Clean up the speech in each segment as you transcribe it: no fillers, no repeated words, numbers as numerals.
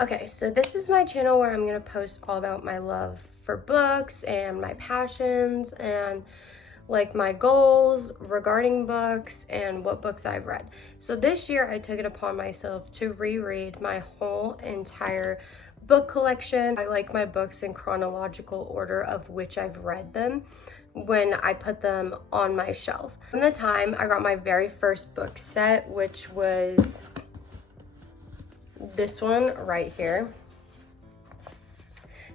Okay, so this is my channel where I'm gonna post all about my love for books and my passions and like my goals regarding books and what books I've read. So this year I took it upon myself to reread my whole entire book collection. I like my books in chronological order of which I've read them when I put them on my shelf. From the time I got my very first book set, which was this one right here.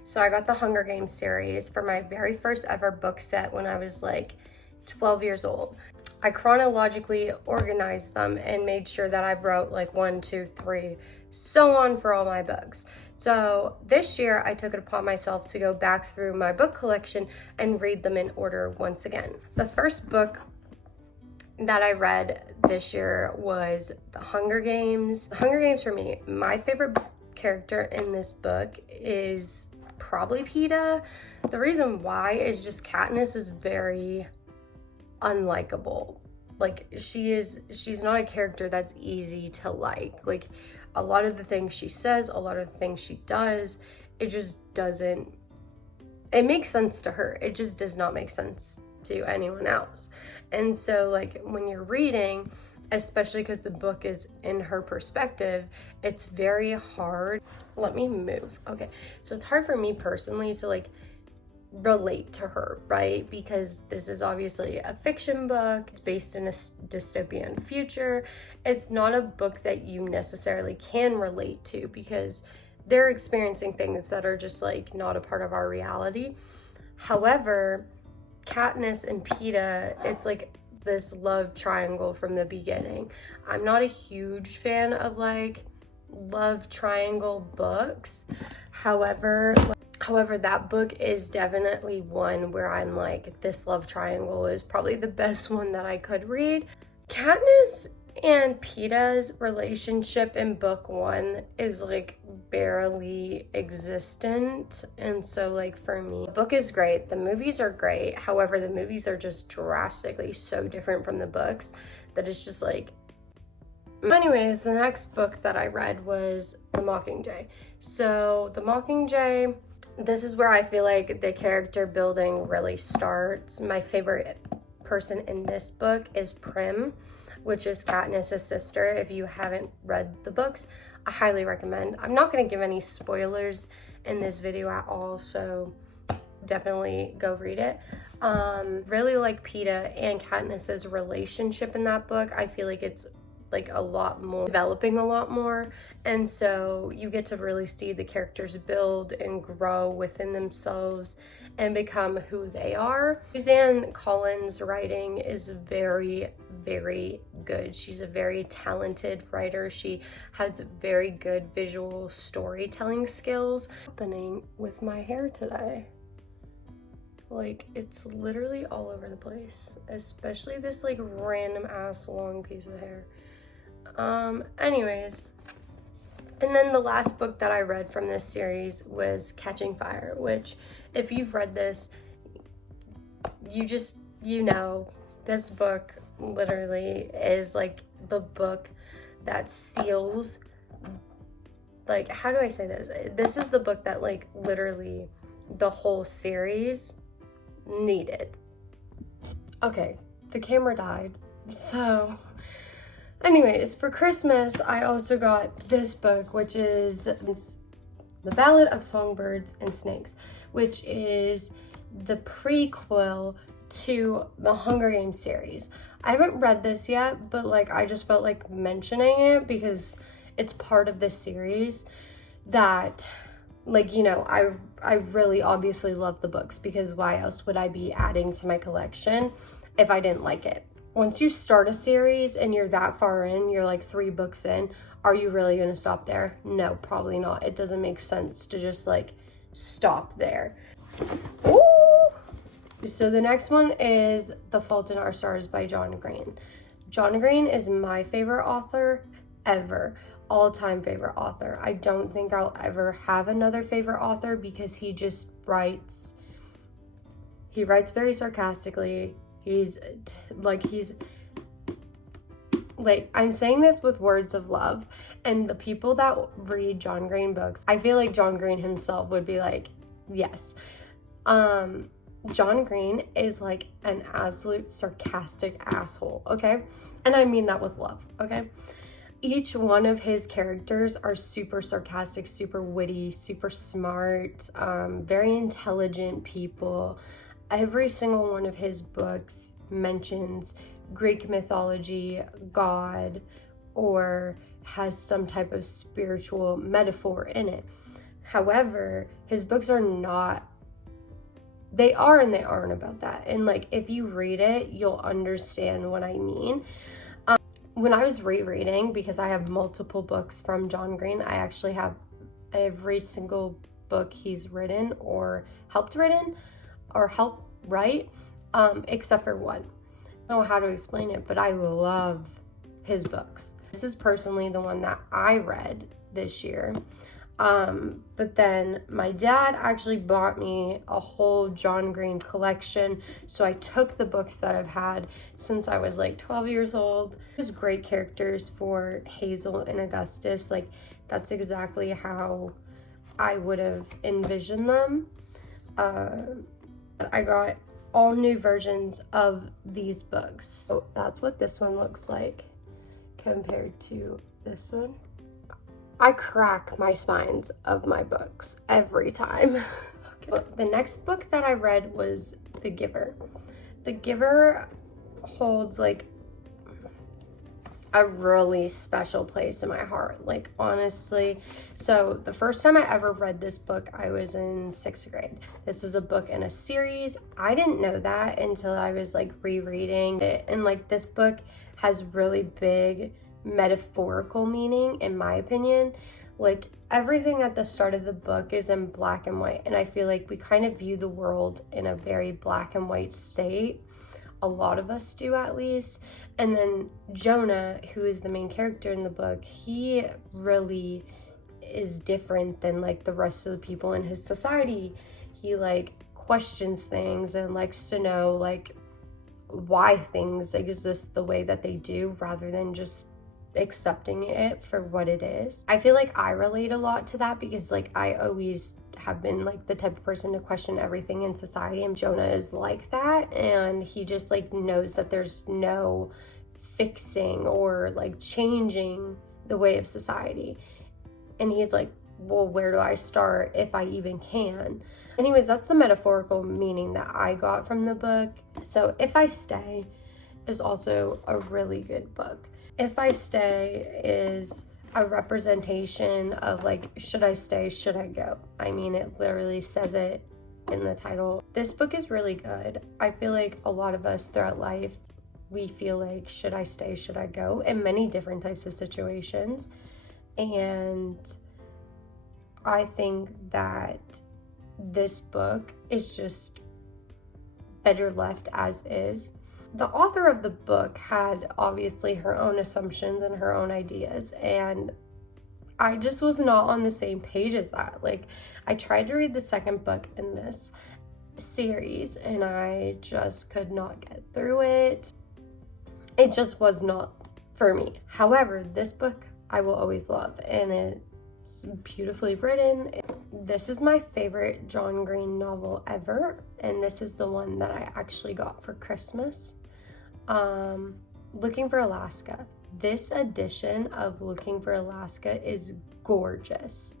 So I got the Hunger Games series for my very first ever book set when I was like 12 years old. I chronologically organized them and made sure that I wrote like 1, 2, 3, so on for all my books. So this year I took it upon myself to go back through my book collection and read them in order once again. The first book that I read this year was The Hunger Games. The Hunger Games for me, my favorite character in this book is probably Peeta. The reason why is just Katniss is very unlikable. Like she's not a character that's easy to like. Like a lot of the things she says, a lot of the things she does, it just doesn't, it makes sense to her. It just does not make sense to anyone else. And so like when you're reading, especially because the book is in her perspective, it's very hard. Let me move. Okay, so it's hard for me personally to like relate to her, right? Because this is obviously a fiction book. It's based in a dystopian future. It's not a book that you necessarily can relate to because they're experiencing things that are just like not a part of our reality. However, Katniss and Peeta, it's like this love triangle from the beginning. I'm not a huge fan of like love triangle books. However, that book is definitely one where I'm like, this love triangle is probably the best one that I could read. Katniss and Peeta's relationship in book 1 is like barely existent, and so like for me, the book is great, the movies are great. However, the movies are just drastically so different from the books that it's just like. Anyways, the next book that I read was The Mockingjay. So The Mockingjay, this is where I feel like the character building really starts. My favorite person in this book is Prim, which is Katniss' sister. If you haven't read the books, I highly recommend. I'm not going to give any spoilers in this video at all, so definitely go read it. Really like Peeta and Katniss' relationship in that book. I feel like it's like a lot more, developing a lot more, and so you get to really see the characters build and grow within themselves and become who they are. Suzanne Collins' writing is very, very good. She's a very talented writer. She has very good visual storytelling skills. What's happening with my hair today? Like, it's literally all over the place, especially this like random ass long piece of hair. Anyways, and then the last book that I read from this series was Catching Fire, which if you've read this, you know, this book literally is like the book that seals, like, how do I say this? This is the book that like literally the whole series needed. Okay, the camera died, so anyways, for Christmas, I also got this book, which is The Ballad of Songbirds and Snakes, which is the prequel to the Hunger Games series. I haven't read this yet, but like I just felt like mentioning it because it's part of this series that, like, you know, I really obviously love the books because why else would I be adding to my collection if I didn't like it? Once you start a series and you're that far in, you're like 3 books in, are you really going to stop there? No, probably not. It doesn't make sense to just like stop there. Ooh! So the next one is The Fault in Our Stars by John Green. John Green is my favorite author ever. All-time favorite author. I don't think I'll ever have another favorite author because he just writes very sarcastically. He's like, I'm saying this with words of love, and the people that read John Green books, I feel like John Green himself would be like, yes. John Green is like an absolute sarcastic asshole, okay? And I mean that with love, okay? Each one of his characters are super sarcastic, super witty, super smart, very intelligent people. Every single one of his books mentions Greek mythology, God, or has some type of spiritual metaphor in it. However, his books are not, they are and they aren't about that. And like, if you read it, you'll understand what I mean. When I was rereading, because I have multiple books from John Green, I actually have every single book he's written or helped written or helped write, except for one. I don't know how to explain it, but I love his books. This is personally the one that I read this year. But then my dad actually bought me a whole John Green collection. So I took the books that I've had since I was like 12 years old. There's great characters for Hazel and Augustus. Like, that's exactly how I would have envisioned them. I got all new versions of these books. So that's what this one looks like compared to this one. I crack my spines of my books every time. Okay. The next book that I read was The Giver. The Giver holds like a really special place in my heart, like, honestly. So the first time I ever read this book, I was in 6th grade. This is a book in a series. I didn't know that until I was like rereading it, and like, this book has really big metaphorical meaning, in my opinion. Like, everything at the start of the book is in black and white, and I feel like we kind of view the world in a very black and white state. A lot of us do, at least. And then Jonah, who is the main character in the book, he really is different than like the rest of the people in his society. He like questions things and likes to know like why things exist the way that they do, rather than just accepting it for what it is. I feel like I relate a lot to that, because like, I always have been like the type of person to question everything in society, and Jonah is like that, and he just like knows that there's no fixing or like changing the way of society. And he's like, well, where do I start if I even can? Anyways, that's the metaphorical meaning that I got from the book. So If I Stay is also a really good book. If I Stay is a representation of like, should I stay, should I go? I mean, it literally says it in the title. This book is really good. I feel like a lot of us throughout life, we feel like, should I stay, should I go, in many different types of situations. And I think that this book is just better left as is. The author of the book had obviously her own assumptions and her own ideas, and I just was not on the same page as that. Like, I tried to read the second book in this series and I just could not get through it. It just was not for me. However, this book I will always love, and it's beautifully written. This is my favorite John Green novel ever, and this is the one that I actually got for Christmas. Looking for Alaska. This edition of Looking for Alaska is gorgeous.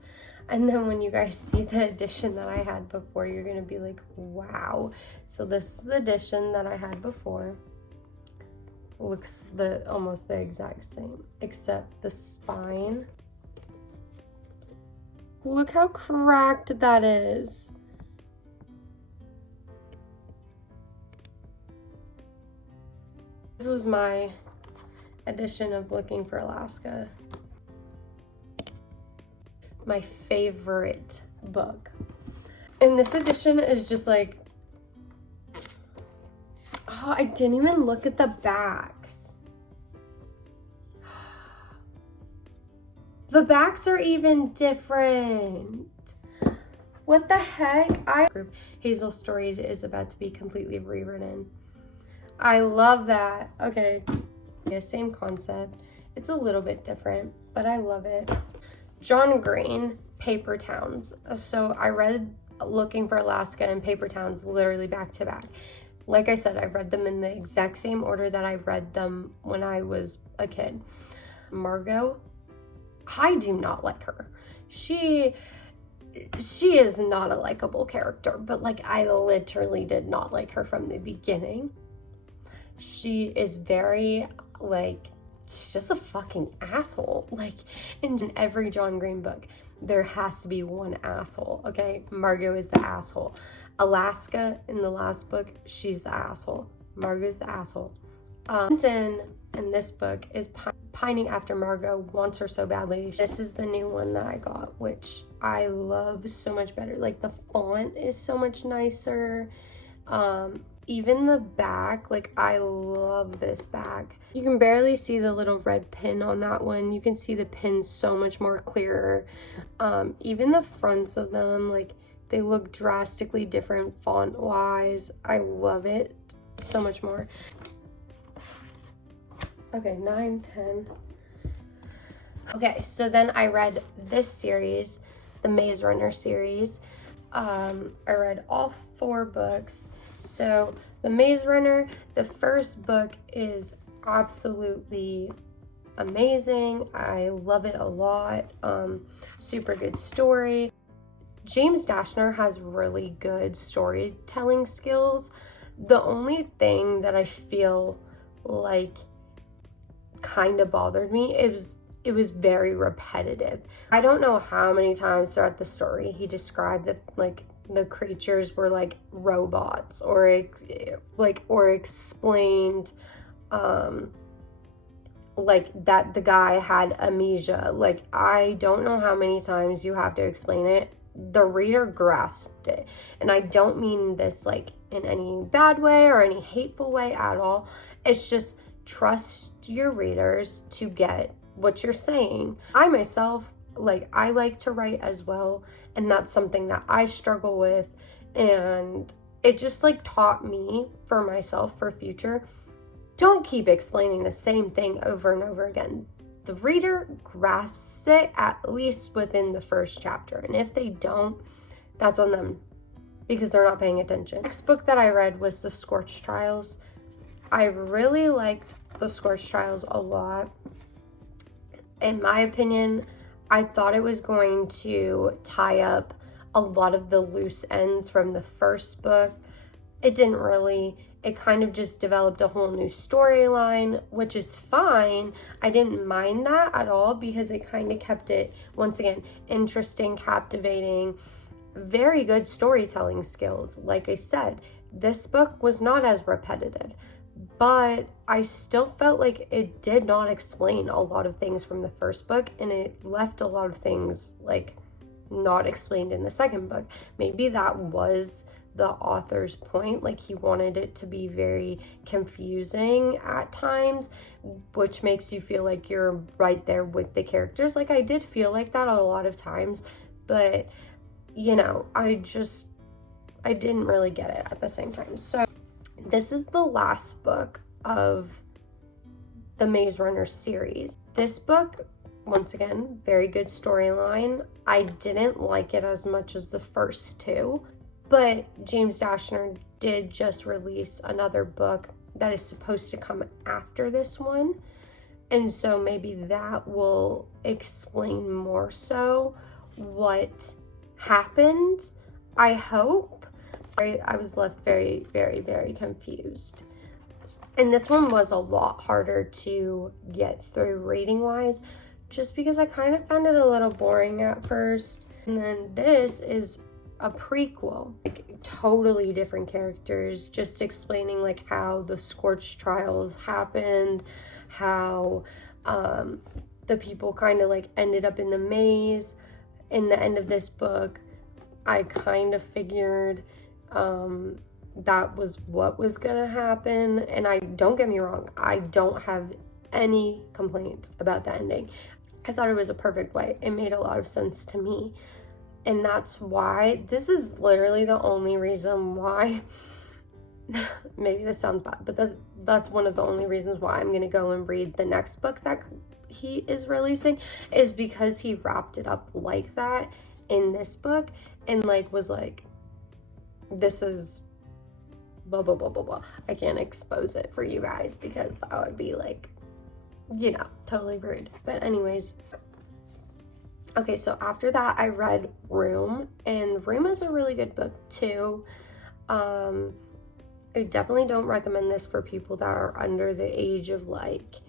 And then when you guys see the edition that I had before, you're gonna be like, wow. So this is the edition that I had before. Looks almost the exact same, except the spine. Look how cracked that is. This was my edition of Looking for Alaska. My favorite book. And this edition is just like, oh, I didn't even look at the backs. The backs are even different. What the heck? Hazel's story is about to be completely rewritten. I love that. Okay, Yeah, same concept. It's a little bit different, but I love it. John Green, Paper Towns. So I read Looking for Alaska and Paper Towns literally back to back. Like I said, I've read them in the exact same order that I read them when I was a kid. Margot, I do not like her. She is not a likable character, but like I literally did not like her from the beginning. She is very like, she's just a fucking asshole. Like in every John Green book, there has to be one asshole, okay? Margot is the asshole. Alaska in the last book, she's the asshole. Margot's the asshole. Clinton in this book is pining after Margot, wants her so badly. This is the new one that I got, which I love so much better. Like the font is so much nicer. Even the back, like I love this back. You can barely see the little red pin on that one. You can see the pin so much more clearer. Even the fronts of them, like they look drastically different font wise. I love it so much more. Okay, 9, 10. Okay, so then I read this series, the Maze Runner series. I read all 4 books. So the Maze Runner, the first book is absolutely amazing. I love it a lot. Super good story. James Dashner has really good storytelling skills. The only thing that I feel like kind of bothered me, it was very repetitive. I don't know how many times throughout the story he described that like the creatures were like robots or explained like that the guy had amnesia. Like I don't know how many times you have to explain it. The reader grasped it, and I don't mean this like in any bad way or any hateful way at all. It's just trust your readers to get what you're saying. I myself, like I like to write as well, and that's something that I struggle with, and it just like taught me for myself for future, don't keep explaining the same thing over and over again. The reader grasps it at least within the first chapter, and if they don't, that's on them because they're not paying attention. Next book that I read was The Scorch Trials. I really liked The Scorch Trials a lot. In my opinion, I thought it was going to tie up a lot of the loose ends from the first book. It didn't really. It kind of just developed a whole new storyline, which is fine. I didn't mind that at all because it kind of kept it, once again, interesting, captivating, very good storytelling skills. Like I said, this book was not as repetitive, but I still felt like it did not explain a lot of things from the first book, and it left a lot of things like not explained in the second book. Maybe that was the author's point, like he wanted it to be very confusing at times, which makes you feel like you're right there with the characters. Like I did feel like that a lot of times, but you know, I didn't really get it at the same time. So this is the last book of the Maze Runner series. This book, once again, very good storyline. I didn't like it as much as the first 2. But James Dashner did just release another book that is supposed to come after this one. And so maybe that will explain more so what happened, I hope. I was left very, very, very confused. And this one was a lot harder to get through reading-wise, just because I kind of found it a little boring at first. And then this is a prequel, like totally different characters, just explaining like how the Scorch trials happened, how the people kind of like ended up in the maze. In the end of this book, I kind of figured that was what was gonna happen, and I don't get me wrong, I don't have any complaints about the ending. I thought it was a perfect way. It made a lot of sense to me. And that's why, this is literally the only reason why maybe this sounds bad, but that's one of the only reasons why I'm gonna go and read the next book that he is releasing, is because he wrapped it up like that in this book, and like was like, this is blah blah blah blah blah. I can't expose it for you guys because that would be like, you know, totally rude. But anyways, okay, so after that I read Room, and Room is a really good book too. I definitely don't recommend this for people that are under the age of like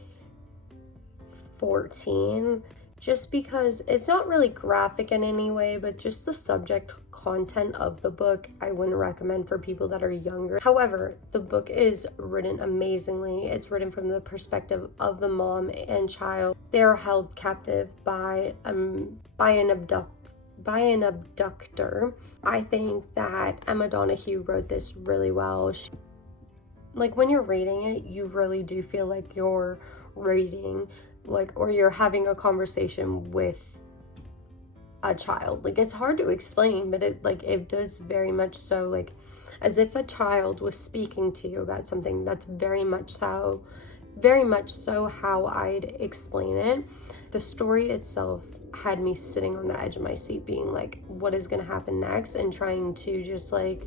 14, just because it's not really graphic in any way, but just the subject content of the book I wouldn't recommend for people that are younger. However, the book is written amazingly. It's written from the perspective of the mom and child. They're held captive by an abductor. I think that Emma Donoghue wrote this really well. Like when you're reading it, you really do feel like you're reading, like, or you're having a conversation with a child. Like, it's hard to explain, but it does very much so, like, as if a child was speaking to you about something. That's very much so how I'd explain it. The story itself had me sitting on the edge of my seat being like, what is going to happen next, and trying to just like,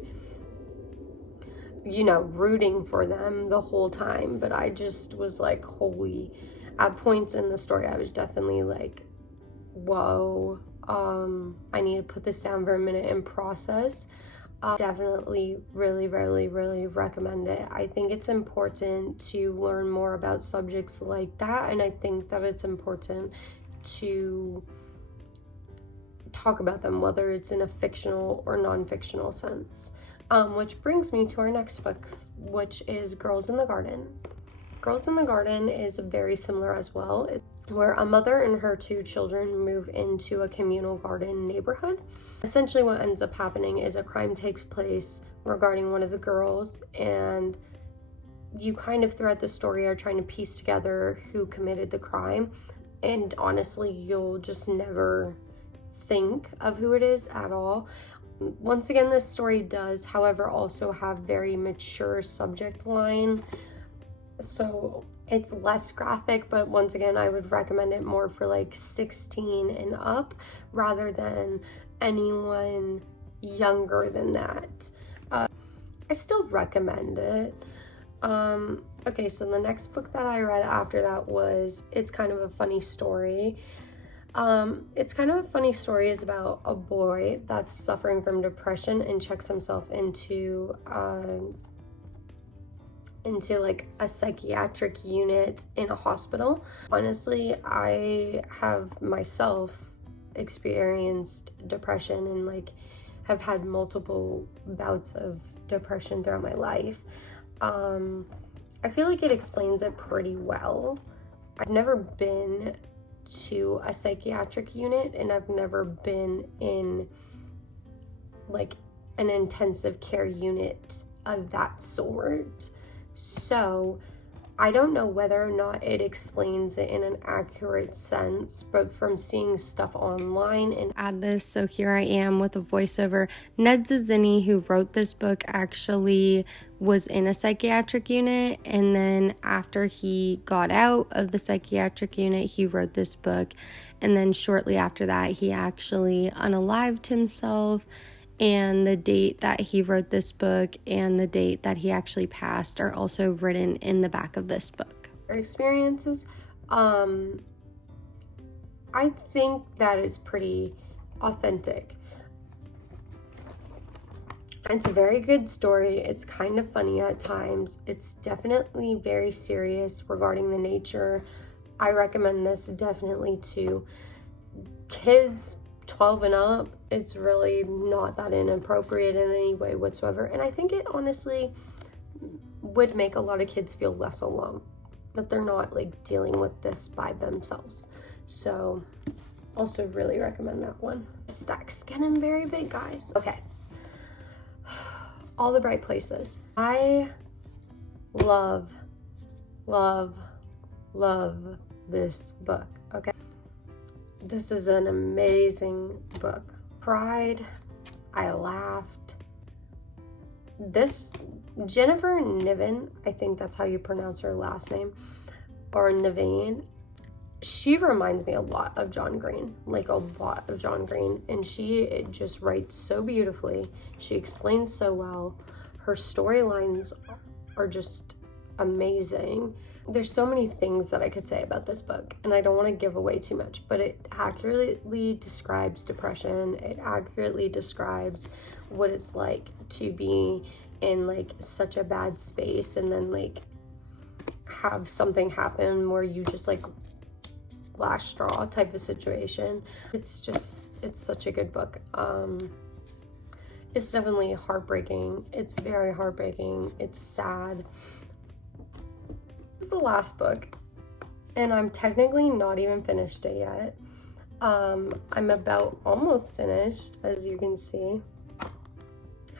you know, rooting for them the whole time. But I just was like, holy, at points in the story I was definitely like, whoa, I need to put this down for a minute and process. Definitely really recommend it. I think it's important to learn more about subjects like that, and I think that it's important to talk about them, whether it's in a fictional or non-fictional sense. Which brings me to our next book, which is Girls in the Garden. Girls in the Garden is very similar as well, where a mother and her 2 children move into a communal garden neighborhood. Essentially what ends up happening is a crime takes place regarding one of the girls, and you kind of throughout the story are trying to piece together who committed the crime, and honestly you'll just never think of who it is at all. Once again, this story does, however, also have very mature subject line, so it's less graphic, but once again, I would recommend it more for like 16 and up rather than anyone younger than that. I still recommend it. Okay, so the next book that I read after that was It's Kind of a Funny Story. It's kind of a funny story. Is about a boy that's suffering from depression and checks himself into like a psychiatric unit in a hospital. Honestly, I have myself experienced depression and like have had multiple bouts of depression throughout my life. I feel like it explains it pretty well. I've never been to a psychiatric unit, and I've never been in like an intensive care unit of that sort, so I don't know whether or not it explains it in an accurate sense, but from seeing stuff online and add this, so here I am with a voiceover. Ned Zazzini, who wrote this book, actually was in a psychiatric unit, and then after he got out of the psychiatric unit, he wrote this book, and then shortly after that, he actually unalived himself. And the date that he wrote this book and the date that he actually passed are also written in the back of this book. Our experiences, I think that it's pretty authentic. It's a very good story. It's kind of funny at times. It's definitely very serious regarding the nature. I recommend this definitely to kids 12 and up. It's really not that inappropriate in any way whatsoever, and I think it honestly would make a lot of kids feel less alone, that they're not like dealing with this by themselves. So also really recommend that one. Stack's getting very big, guys. Okay, All the Bright Places. I love this book. Okay, this is an amazing book. Cried, I laughed, this Jennifer Niven, I think that's how you pronounce her last name, or Niven, she reminds me a lot of John Green, like a lot of John Green, and she just writes so beautifully. She explains so well. Her storylines are just amazing. There's so many things that I could say about this book, and I don't want to give away too much, but it accurately describes depression. It accurately describes what it's like to be in like such a bad space and then like have something happen where you just like last straw type of situation. It's such a good book. It's definitely heartbreaking. It's very heartbreaking. It's sad. This is the last book, and I'm technically not even finished it yet. I'm about almost finished, as you can see.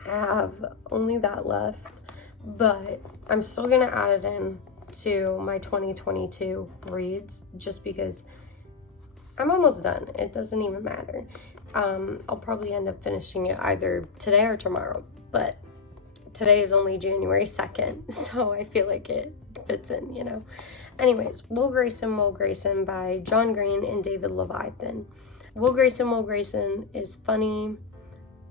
I have only that left, but I'm still gonna add it in to my 2022 reads just because I'm almost done. It doesn't even matter. I'll probably end up finishing it either today or tomorrow, but today is only January 2nd, so I feel like it fits in, you know. Anyways, Will Grayson by John Green and David Leviathan. Will Grayson is funny,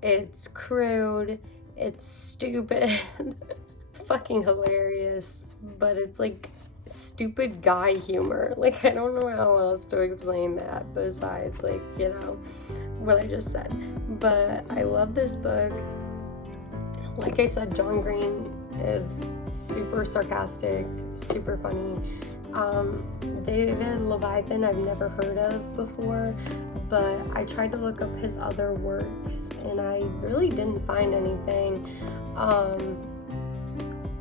it's crude, it's stupid, it's fucking hilarious, but it's like stupid guy humor. Like, I don't know how else to explain that besides like, you know, what I just said. But I love this book. Like I said, John Green is super sarcastic, super funny. David Leviathan I've never heard of before, but I tried to look up his other works and I really didn't find anything.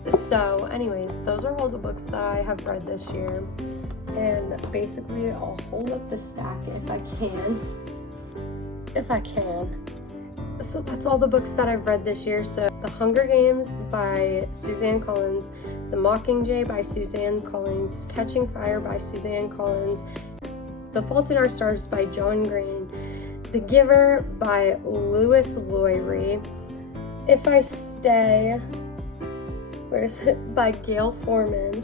So anyways, those are all the books that I have read this year, and basically I'll hold up the stack if I can. So that's all the books that I've read this year. So The Hunger Games by Suzanne Collins, The MockingJay by Suzanne Collins, Catching Fire by Suzanne Collins, The Fault in Our Stars by John Green, The Giver by Lowry, If I Stay, where is it? By Gayle Forman,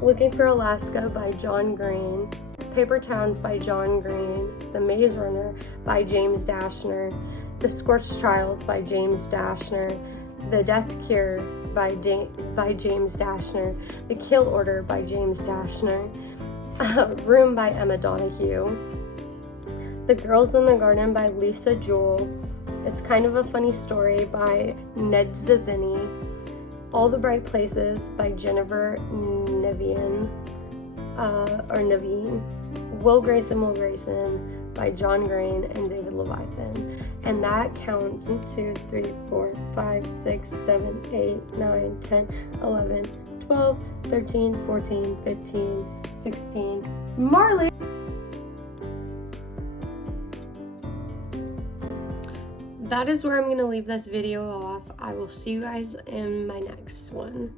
Looking for Alaska by John Green, Paper Towns by John Green, The Maze Runner by James Dashner, The Scorch Trials by James Dashner, The Death Cure by James Dashner, The Kill Order by James Dashner, Room by Emma Donoghue, The Girls in the Garden by Lisa Jewell, It's Kind of a Funny Story by Ned Zazzini, All the Bright Places by Jennifer Niven, Will Grayson by John Green and David Leviathan. And that counts 1, 2, 3, 4, 5, 6, 7, 8, 9, 10, 11, 12, 13, 14, 15, 16. Marley! That is where I'm going to leave this video off. I will see you guys in my next one.